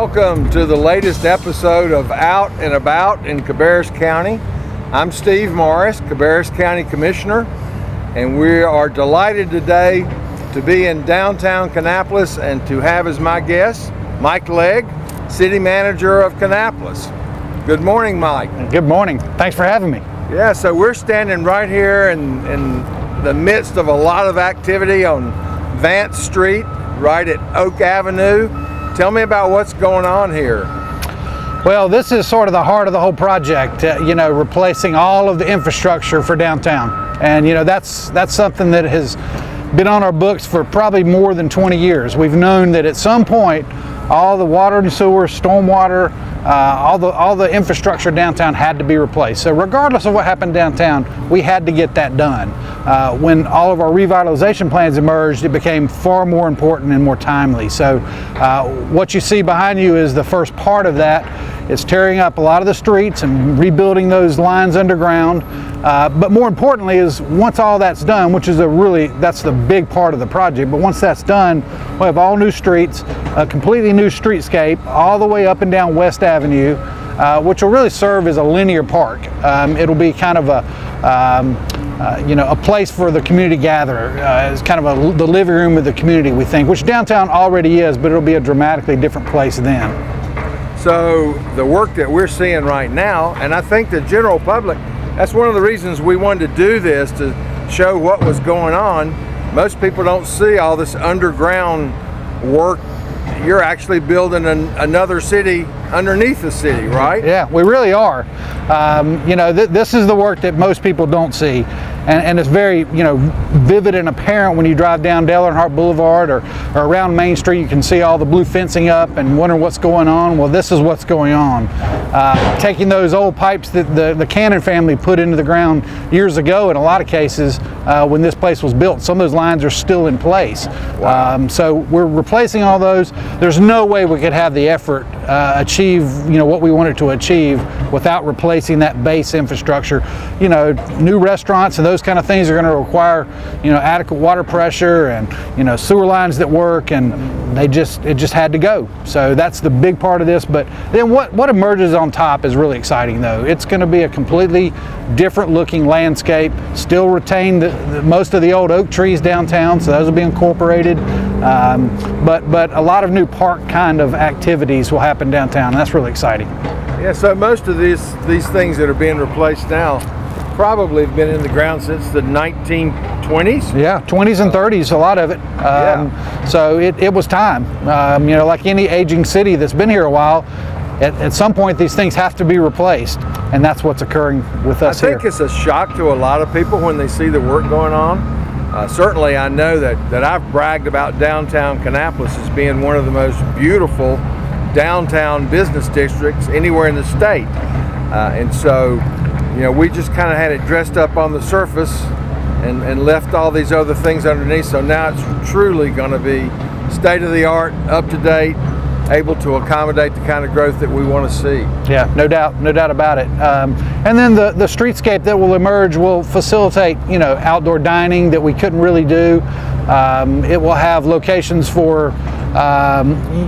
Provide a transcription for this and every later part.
Welcome to the latest episode of Out and About in Cabarrus County. I'm Steve Morris, Cabarrus County Commissioner, and we are delighted today to be in downtown Kannapolis and to have as my guest Mike Legg, City Manager of Kannapolis. Good morning, Mike. Good morning. Thanks for having me. Yeah, so we're standing right here in the midst of a lot of activity on Vance Street, right at Oak Avenue. Tell me about what's going on here. Well, this is sort of the heart of the whole project, replacing all of the infrastructure for downtown. And that's something that has been on our books for probably more than 20 years. We've known that at some point all the water and sewer, stormwater, all the infrastructure downtown had to be replaced. So regardless of what happened downtown, we had to get that done. When all of our revitalization plans emerged, it became far more important and more timely. So what you see behind you is the first part of that. It's tearing up a lot of the streets and rebuilding those lines underground. But more importantly is once all that's done, which is that's the big part of the project, but once that's done, we have all new streets, a completely new streetscape all the way up and down West Avenue, which will really serve as a linear park. It'll be kind of a place for the community gatherer. It's kind of the living room of the community, we think, which downtown already is, but it'll be a dramatically different place then. So the work that we're seeing right now, and I think the general public, that's one of the reasons we wanted to do this, to show what was going on. Most people don't see all this underground work. You're actually building another city underneath the city, right? Yeah, we really are. This is the work that most people don't see. And it's very, vivid and apparent when you drive down Dale Earnhardt Boulevard or around Main Street. You can see all the blue fencing up and wondering what's going on. Well, this is what's going on. Taking those old pipes that the Cannon family put into the ground years ago, in a lot of cases, when this place was built, some of those lines are still in place. Wow. So we're replacing all those. There's no way we could have the effort achieve, what we wanted to achieve without replacing that base infrastructure. New restaurants and those kind of things are going to require, adequate water pressure and, sewer lines that work, and it just had to go. So that's the big part of this. But then what emerges on top is really exciting, though. It's going to be a completely different looking landscape, still retain most of the old oak trees downtown, so those will be incorporated. But a lot of new park kind of activities will happen downtown, and that's really exciting. Yeah, so most of these things that are being replaced now probably have been in the ground since the 1920s. Yeah, 20s and 30s, a lot of it. So it was time. Like any aging city that's been here a while, at some point these things have to be replaced, and that's what's occurring with us here. I think it's a shock to a lot of people when they see the work going on. Certainly I know that I've bragged about downtown Kannapolis as being one of the most beautiful downtown business districts anywhere in the state. And so, we just kind of had it dressed up on the surface and left all these other things underneath. So now it's truly going to be state-of-the-art, up-to-date, able to accommodate the kind of growth that we want to see. Yeah, no doubt about it. And then the streetscape that will emerge will facilitate, outdoor dining that we couldn't really do. It will have locations for,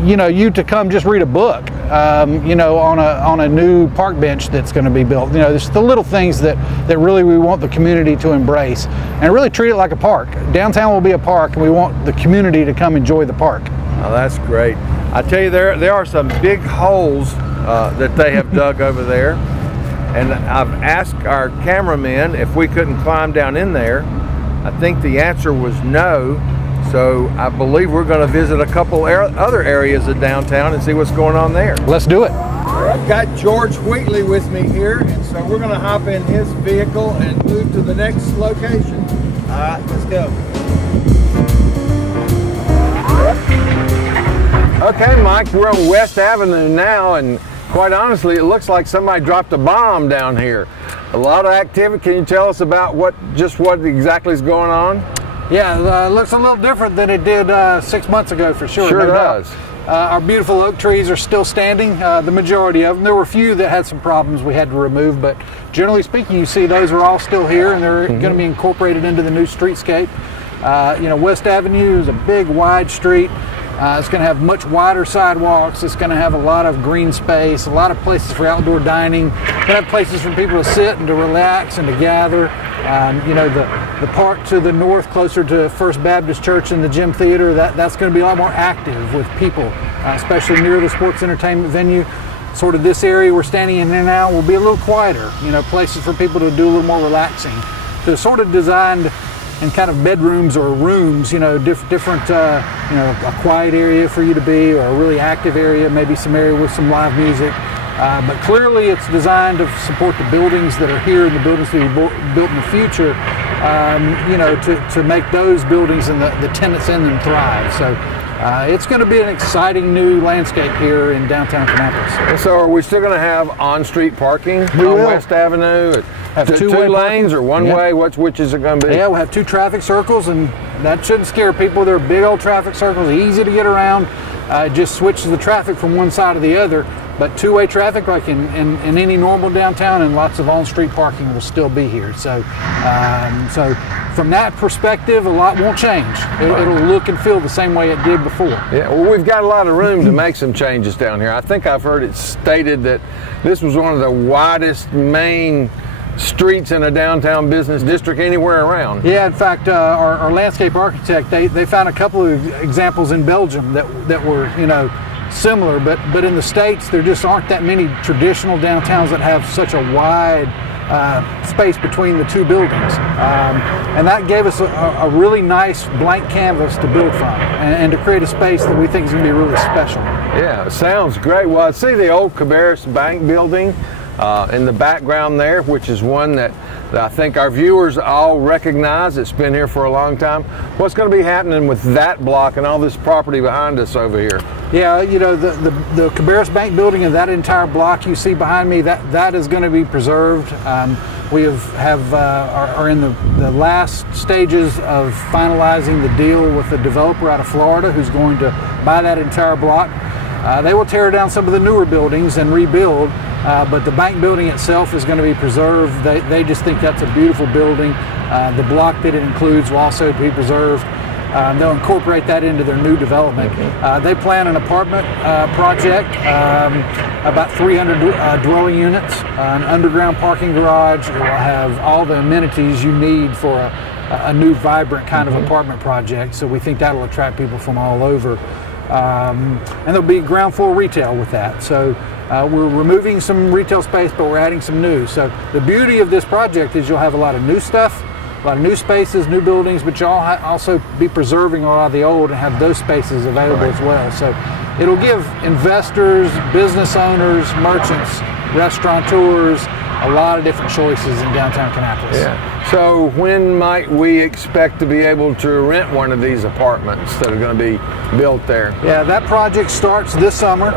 you to come just read a book, on a new park bench that's going to be built. There's the little things that really we want the community to embrace and really treat it like a park. Downtown will be a park, and we want the community to come enjoy the park. Oh, that's great. I tell you, there are some big holes that they have dug over there, and I've asked our cameramen if we couldn't climb down in there. I think the answer was no, so I believe we're going to visit a couple other areas of downtown and see what's going on there. Let's do it. I've got George Wheatley with me here, and so we're going to hop in his vehicle and move to the next location. All right, let's go. Okay, Mike, we're on West Avenue now, and quite honestly, it looks like somebody dropped a bomb down here. A lot of activity. Can you tell us about what exactly is going on? Yeah, it looks a little different than it did 6 months ago, for sure. Sure does. Our beautiful oak trees are still standing, the majority of them. There were a few that had some problems we had to remove, but generally speaking, you see those are all still here, and they're going to be incorporated into the new streetscape. West Avenue is a big, wide street. It's going to have much wider sidewalks. It's going to have a lot of green space, a lot of places for outdoor dining. It's going to have places for people to sit and to relax and to gather. You know, the park to the north, closer to First Baptist Church and the gym theater, that's going to be a lot more active with people, especially near the sports entertainment venue. Sort of this area we're standing in now will be a little quieter, you know, places for people to do a little more relaxing. So sort of designed in kind of bedrooms or rooms, you know, different, you know, a quiet area for you to be, or a really active area, maybe some area with some live music. But clearly it's designed to support the buildings that are here and the buildings that will be built in the future, you know, to make those buildings and the tenants in them thrive. So it's going to be an exciting new landscape here in downtown Kannapolis. And so are we still going to have on-street parking We on will. West Avenue? Have two two-way lanes or one way? Which is it going to be? Yeah, we'll have 2 traffic circles, and that shouldn't scare people. They're big old traffic circles, easy to get around. It just switches the traffic from one side to the other. But 2-way traffic, like in any normal downtown, and lots of on-street parking will still be here. So, so from that perspective, a lot won't change. It'll look and feel the same way it did before. Yeah, well, we've got a lot of room to make some changes down here. I think I've heard it stated that this was one of the widest main streets in a downtown business district anywhere around. Yeah, in fact, our landscape architect, they found a couple of examples in Belgium that were, you know, similar, but in the States there just aren't that many traditional downtowns that have such a wide space between the 2 buildings, and that gave us a really nice blank canvas to build from and to create a space that we think is going to be really special. Yeah, it sounds great. Well, I see the old Kannapolis Bank building in the background there, which is one that I think our viewers all recognize. It's been here for a long time. What's going to be happening with that block and all this property behind us over here? Yeah, you know, the Kannapolis Bank building and that entire block you see behind me, that is going to be preserved. We are in the last stages of finalizing the deal with the developer out of Florida who's going to buy that entire block. They will tear down some of the newer buildings and rebuild, but the bank building itself is going to be preserved. They just think that's a beautiful building. The block that it includes will also be preserved. They'll incorporate that into their new development. They plan an apartment project, about 300 dwelling units, an underground parking garage. It will have all the amenities you need for a new, vibrant kind of apartment project. So we think that'll attract people from all over. And there'll be ground floor retail with that. So we're removing some retail space, but we're adding some new. So the beauty of this project is you'll have a lot of new stuff, a lot of new spaces, new buildings, but you'll also be preserving a lot of the old and have those spaces available as well. So it'll give investors, business owners, merchants, restaurateurs, a lot of different choices in downtown Kannapolis. Yeah. So when might we expect to be able to rent one of these apartments that are going to be built there? Yeah, that project starts this summer.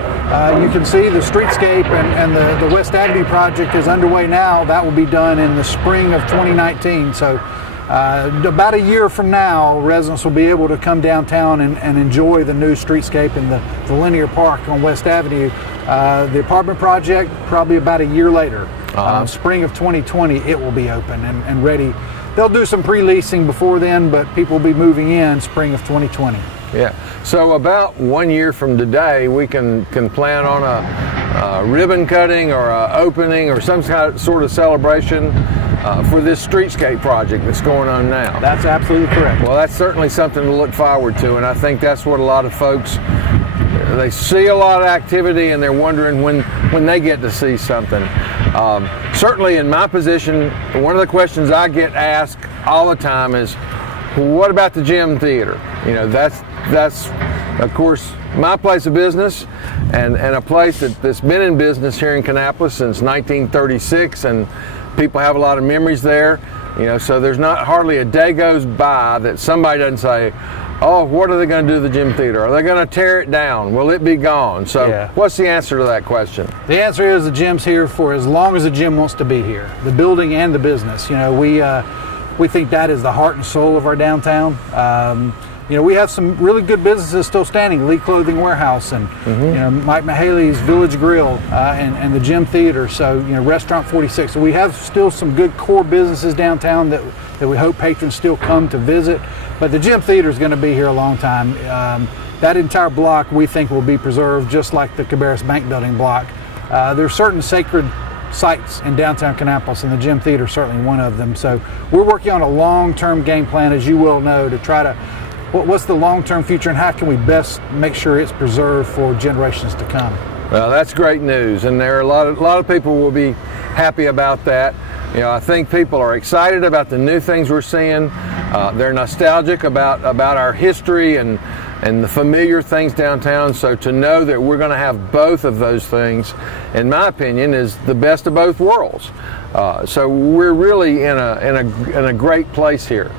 You can see the streetscape and the West Avenue project is underway now. That will be done in the spring of 2019. So about a year from now, residents will be able to come downtown and enjoy the new streetscape in the linear park on West Avenue. The apartment project, probably about a year later. Spring of 2020, it will be open and ready. They'll do some pre-leasing before then, but people will be moving in spring of 2020. Yeah. So about 1 year from today, we can plan on a ribbon cutting or a opening or some sort of celebration for this streetscape project that's going on now. That's absolutely correct. Well, that's certainly something to look forward to, and I think that's what a lot of folks, they see a lot of activity and they're wondering when they get to see something. Certainly in my position, one of the questions I get asked all the time is, what about the gym theater? You know, that's of course my place of business and a place that's been in business here in Kannapolis since 1936, and people have a lot of memories there. You know, so there's not hardly a day goes by that somebody doesn't say, oh, what are they going to do to the gym theater? Are they going to tear it down? Will it be gone? So What's the answer to that question? The answer is the gym's here for as long as the gym wants to be here, the building and the business. You know, we think that is the heart and soul of our downtown. You know, we have some really good businesses still standing, Lee Clothing Warehouse and you know, Mike Mahaley's Village Grill and the Gym Theater. So, you know, Restaurant 46. So we have still some good core businesses downtown that we hope patrons still come to visit. But the gym theater is going to be here a long time. That entire block we think will be preserved, just like the Kannapolis Bank Building block. There's certain sacred sites in downtown Kannapolis, and the gym theater is certainly one of them. So we're working on a long-term game plan, as you will know, to try to, what's the long-term future and how can we best make sure it's preserved for generations to come. Well, that's great news, and there are a lot of people will be happy about that. You know, I think people are excited about the new things we're seeing. They're nostalgic about our history and the familiar things downtown. So to know that we're going to have both of those things, in my opinion, is the best of both worlds. So we're really in a great place here.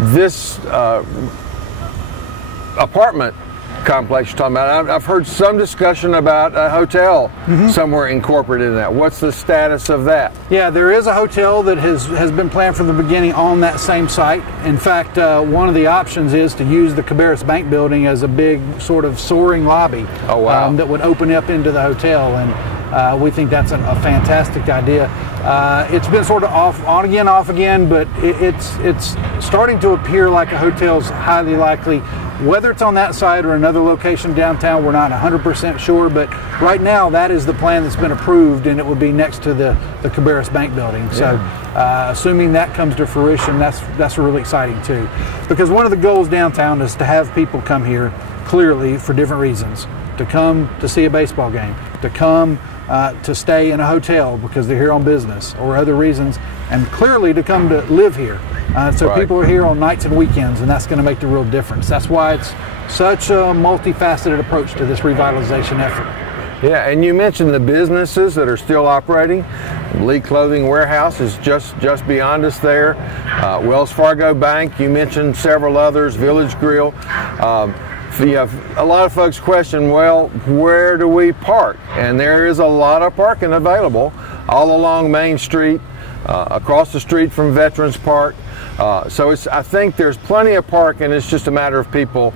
This apartment complex you're talking about, I've heard some discussion about a hotel somewhere incorporated in that. What's the status of that? Yeah, there is a hotel that has been planned from the beginning on that same site. In fact, one of the options is to use the Kannapolis Bank Building as a big sort of soaring lobby. Oh, wow. That would open up into the hotel, and we think that's a fantastic idea. It's been sort of on again, but it's starting to appear like a hotel's highly likely. Whether it's on that site or another location downtown, we're not 100% sure, but right now that is the plan that's been approved, and it would be next to the Kannapolis Bank Building. So assuming that comes to fruition, that's really exciting too. Because one of the goals downtown is to have people come here clearly for different reasons. To come to see a baseball game, to come to stay in a hotel because they're here on business or other reasons, and clearly to come to live here. So people are here on nights and weekends, and that's going to make the real difference. That's why it's such a multifaceted approach to this revitalization effort. Yeah, and you mentioned the businesses that are still operating. Lee Clothing Warehouse is just beyond us there. Wells Fargo Bank, you mentioned several others, Village Grill. A lot of folks question, well, where do we park? And there is a lot of parking available all along Main Street, across the street from Veterans Park. So I think there's plenty of parking. It's just a matter of people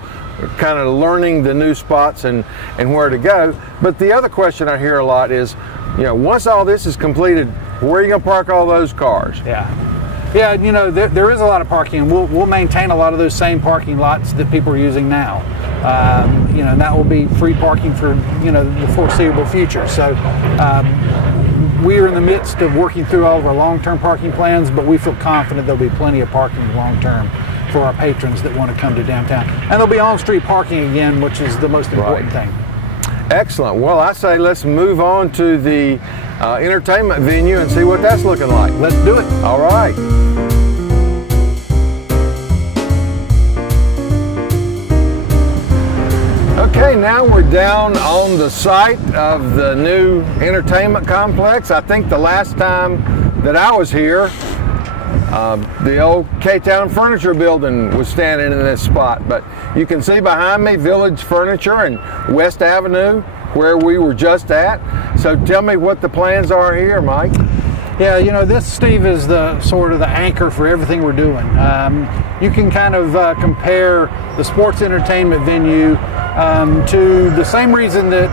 kind of learning the new spots and where to go. But the other question I hear a lot is, you know, once all this is completed, where are you going to park all those cars? Yeah, you know, there is a lot of parking, and we'll maintain a lot of those same parking lots that people are using now. You know, and that will be free parking for, you know, the foreseeable future. So we are in the midst of working through all of our long-term parking plans, but we feel confident there'll be plenty of parking long-term for our patrons that want to come to downtown. And there'll be on-street parking again, which is the most important thing. Excellent. Well, I say let's move on to the entertainment venue and see what that's looking like. Let's do it. All right. Okay, now we're down on the site of the new entertainment complex. I think the last time that I was here, the old K-Town Furniture Building was standing in this spot. But you can see behind me Village Furniture and West Avenue, where we were just at. So tell me what the plans are here, Mike. Yeah, you know, this, Steve, is the sort of the anchor for everything we're doing. You can kind of compare the sports entertainment venue to the same reason that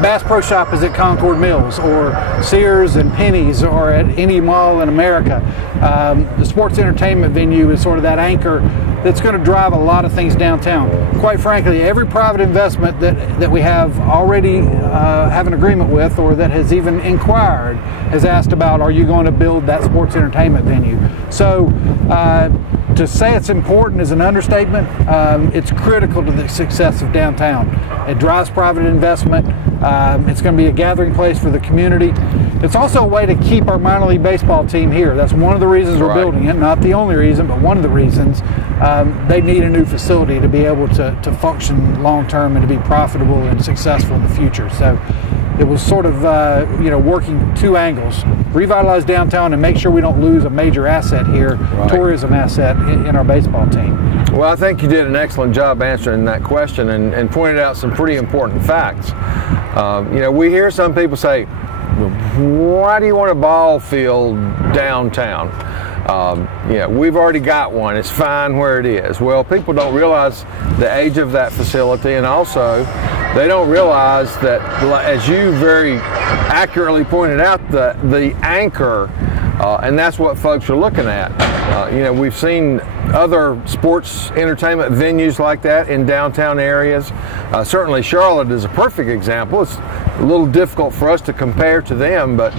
Bass Pro Shop is at Concord Mills, or Sears and Penny's, or at any mall in America. The sports entertainment venue is sort of that anchor that's going to drive a lot of things downtown. Quite frankly, every private investment that we have already have an agreement with, or that has even inquired, has asked about, are you going to build that sports entertainment venue? So to say it's important is an understatement. It's critical to the success of downtown. It drives private investment. It's going to be a gathering place for the community. It's also a way to keep our minor league baseball team here. That's one of the reasons we're building it. Not the only reason, but one of the reasons. They need a new facility to be able to function long term and to be profitable and successful in the future. So it was sort of you know, working two angles: revitalize downtown and make sure we don't lose a major asset here, tourism asset in our baseball team. Well, I think you did an excellent job answering that question and pointed out some pretty important facts. You know, we hear some people say, why do you want a ball field downtown? Yeah, we've already got one. It's fine where it is. Well, people don't realize the age of that facility, and also they don't realize that, as you very accurately pointed out, the anchor, and that's what folks are looking at, You know, we've seen other sports entertainment venues like that in downtown areas. Certainly Charlotte is a perfect example. It's a little difficult for us to compare to them, but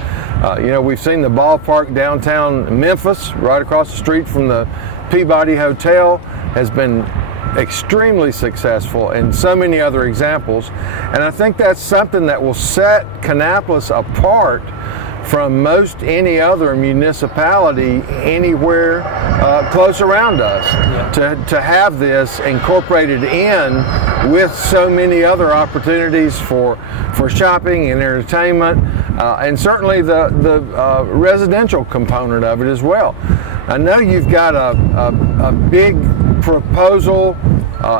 you know, we've seen the ballpark downtown Memphis, right across the street from the Peabody Hotel, has been extremely successful, and so many other examples. And I think that's something that will set Kannapolis apart from most any other municipality anywhere close around us. Yeah. To have this incorporated in with so many other opportunities for shopping and entertainment, and certainly the residential component of it as well. I know you've got a big proposal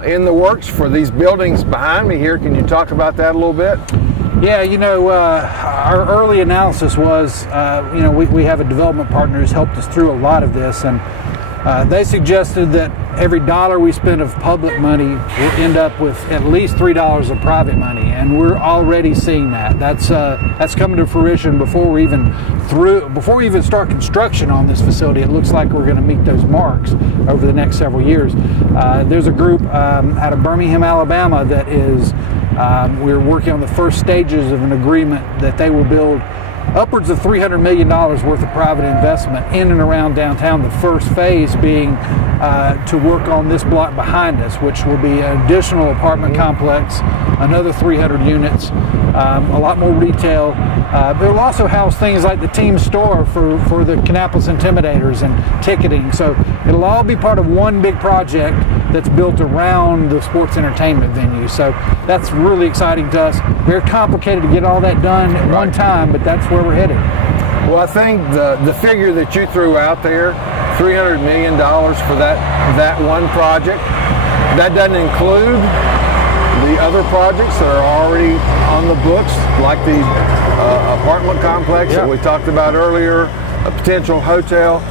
in the works for these buildings behind me here. Can you talk about that a little bit? Yeah, you know, our early analysis was, you know, we have a development partner who's helped us through a lot of this, and they suggested that every dollar we spend of public money will end up with at least $3 of private money, and we're already seeing that. That's coming to fruition before we even start construction on this facility. It looks like we're going to meet those marks over the next several years. There's a group out of Birmingham, Alabama that is we're working on the first stages of an agreement that they will build upwards of $300 million worth of private investment in and around downtown, the first phase being to work on this block behind us, which will be an additional apartment complex, another 300 units, a lot more retail. It will also house things like the team store for the Kannapolis Intimidators and ticketing. So it'll all be part of one big project that's built around the sports entertainment venue. So that's really exciting to us. Very complicated to get all that done at one time, but that's where we're headed. Well, I think the figure that you threw out there, $300 million for that one project, that doesn't include the other projects that are already on the books, like the apartment complex that we talked about earlier, a potential hotel.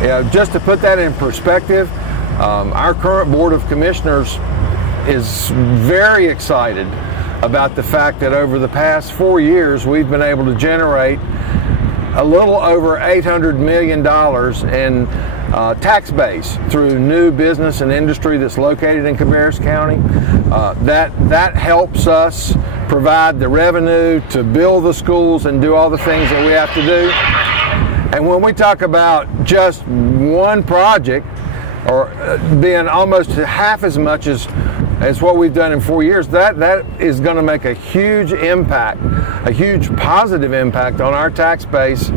You know, just to put that in perspective, our current Board of Commissioners is very excited about the fact that over the past 4 years we've been able to generate a little over $800 million in tax base through new business and industry that's located in Cabarrus County. That helps us provide the revenue to build the schools and do all the things that we have to do. And when we talk about just one project, or being almost half as much as what we've done in 4 years, that is going to make a huge impact, a huge positive impact on our tax base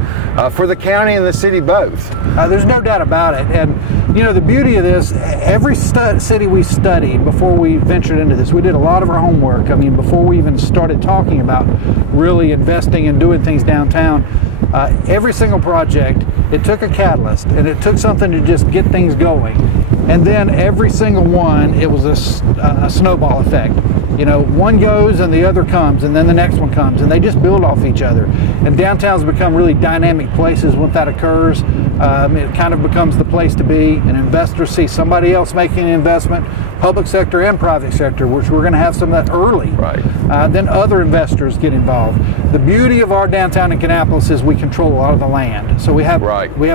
for the county and the city both. There's no doubt about it. And you know, the beauty of this, every city we studied before we ventured into this, we did a lot of our homework. I mean, before we even started talking about really investing and doing things downtown, every single project, it took a catalyst and it took something to just get things going. And then every single one, it was a snowball effect. You know, one goes and the other comes, and then the next one comes, and they just build off each other. And downtowns become really dynamic places when that occurs. It kind of becomes the place to be, and investors see somebody else making an investment, public sector and private sector, which we're going to have some of that early. Right. Then other investors get involved. The beauty of our downtown in Kannapolis is we control a lot of the land. So we have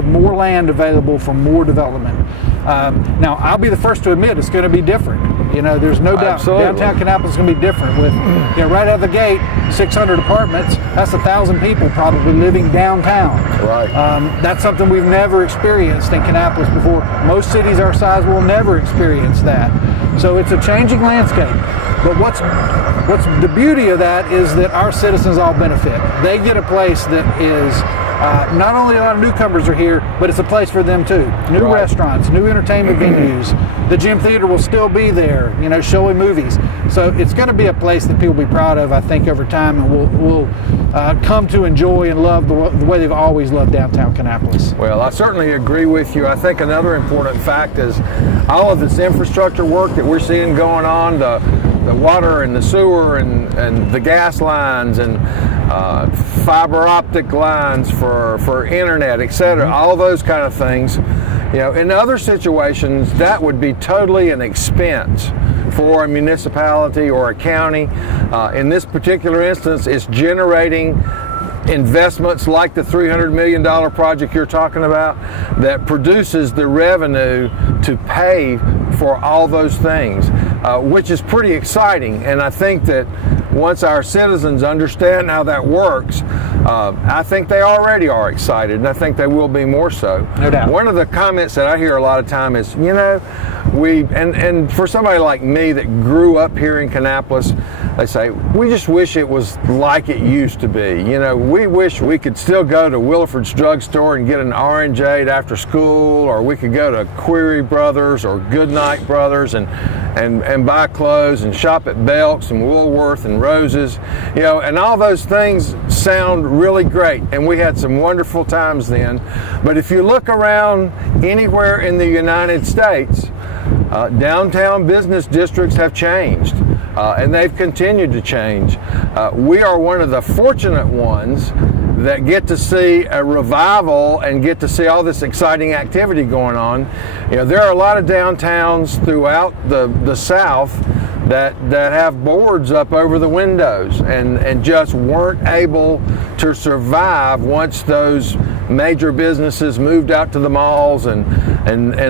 more land available for more development. Now, I'll be the first to admit it's going to be different. You know, there's no doubt downtown Kannapolis is going to be different. With, you know, right out of the gate, 600 apartments. That's 1,000 people probably living downtown. Right. That's something we've never experienced in Kannapolis before. Most cities our size will never experience that. So it's a changing landscape. But what's the beauty of that is that our citizens all benefit. They get a place that is not only a lot of newcomers are here, but it's a place for them too. New restaurants, new entertainment venues. The Gym Theater will still be there, you know, showing movies. So it's going to be a place that people will be proud of, I think, over time, and will come to enjoy and love the way they've always loved downtown Kannapolis. Well, I certainly agree with you. I think another important fact is all of this infrastructure work that we're seeing going on, the water and the sewer and the gas lines and fiber optic lines for internet, etc. All those kind of things. You know, in other situations, that would be totally an expense for a municipality or a county. In this particular instance, it's generating investments like the $300 million project you're talking about that produces the revenue to pay for all those things, which is pretty exciting. And I think that once our citizens understand how that works, I think they already are excited, and I think they will be more so. No doubt. One of the comments that I hear a lot of time is, you know, and for somebody like me that grew up here in Kannapolis, they say, we just wish it was like it used to be. You know, we wish we could still go to Williford's drugstore and get an orangeade after school, or we could go to Query Brothers or Goodnight Brothers and buy clothes and shop at Belk's and Woolworth and Rose's, you know, and all those things sound really great, and we had some wonderful times then. But if you look around anywhere in the United States, downtown business districts have changed, and they've continued to change. We are one of the fortunate ones that get to see a revival and get to see all this exciting activity going on. You know, there are a lot of downtowns throughout the South that have boards up over the windows and just weren't able to survive once those major businesses moved out to the malls and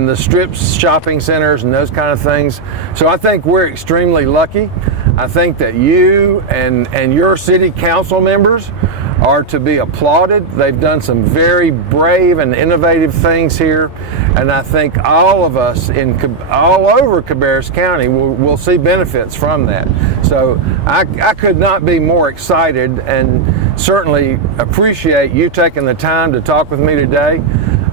the strips, shopping centers, and those kind of things. So I think we're extremely lucky. I think that you and your city council members are to be applauded. They've done some very brave and innovative things here, and I think all of us all over Cabarrus County will see benefits from that. So I could not be more excited, and certainly appreciate you taking the time to talk with me today.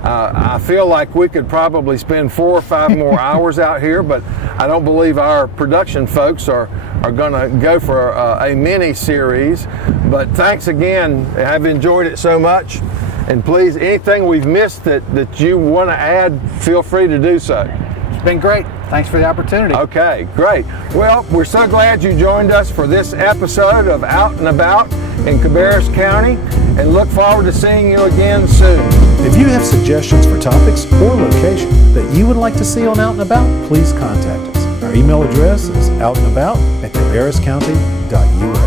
I feel like we could probably spend 4 or 5 more hours out here, but I don't believe our production folks are going to go for a mini series. But thanks again. I've enjoyed it so much. And please, anything we've missed that you want to add, feel free to do so. It's been great. Thanks for the opportunity. Okay, great. Well, we're so glad you joined us for this episode of Out and About in Cabarrus County, and look forward to seeing you again soon. If you have suggestions for topics or location that you would like to see on Out and About, please contact us. Our email address is outandabout@cabarruscounty.us.